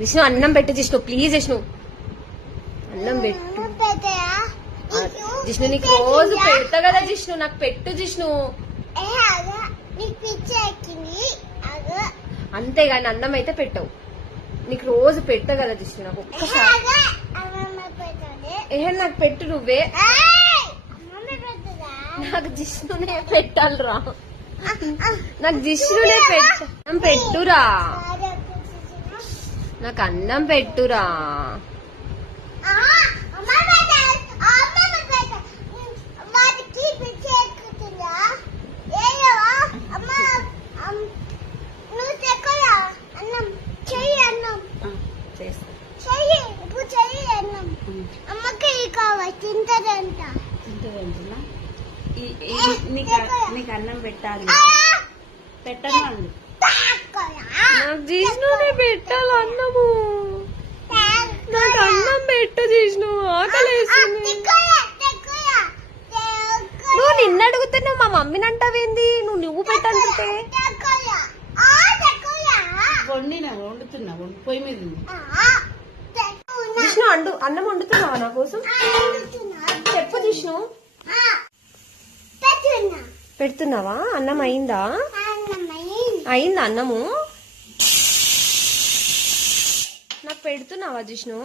జిష్ణు అన్నం పెట్టు జిష్ణు, ప్లీజ్ జిష్ణు అన్నం పెట్టు. జిష్ణు నీకు రోజు పెడతా కదా జిష్ణు, నాకు పెట్టు జిష్ణు. అంతేగాని అన్నం అయితే పెట్టవు. నీకు రోజు పెట్టా కదా జిష్ణు, నాకు ఒక్కసారి నాకు పెట్టు నువ్వే. నాకు జిష్ణునే పెట్టాలరా, నాకు జిష్ణునే పెట్టురా, నాకు అన్నం పెట్టురా. నీకు అన్నం పెట్టాలి, పెట్టను నాకు జిష్ణునే పెట్టాలి అన్నము. నాకు అన్నం పెట్టు జిష్ణు, ఆకలేస్తుంది. నువ్వు నిన్న అడుగుతున్నావు మా మమ్మీని అంటావేంది? నువ్వు పెట్టాలంటే వండుతున్నా, పొయ్యి మీద జిష్ణు అన్నం వండుతున్నావా నా కోసం? చెప్పు జిష్ణు. పెడుతున్నావా? అన్నం అయిందా? అయిందా అన్నము? నాకు పెడుతున్నావా జిష్ణు?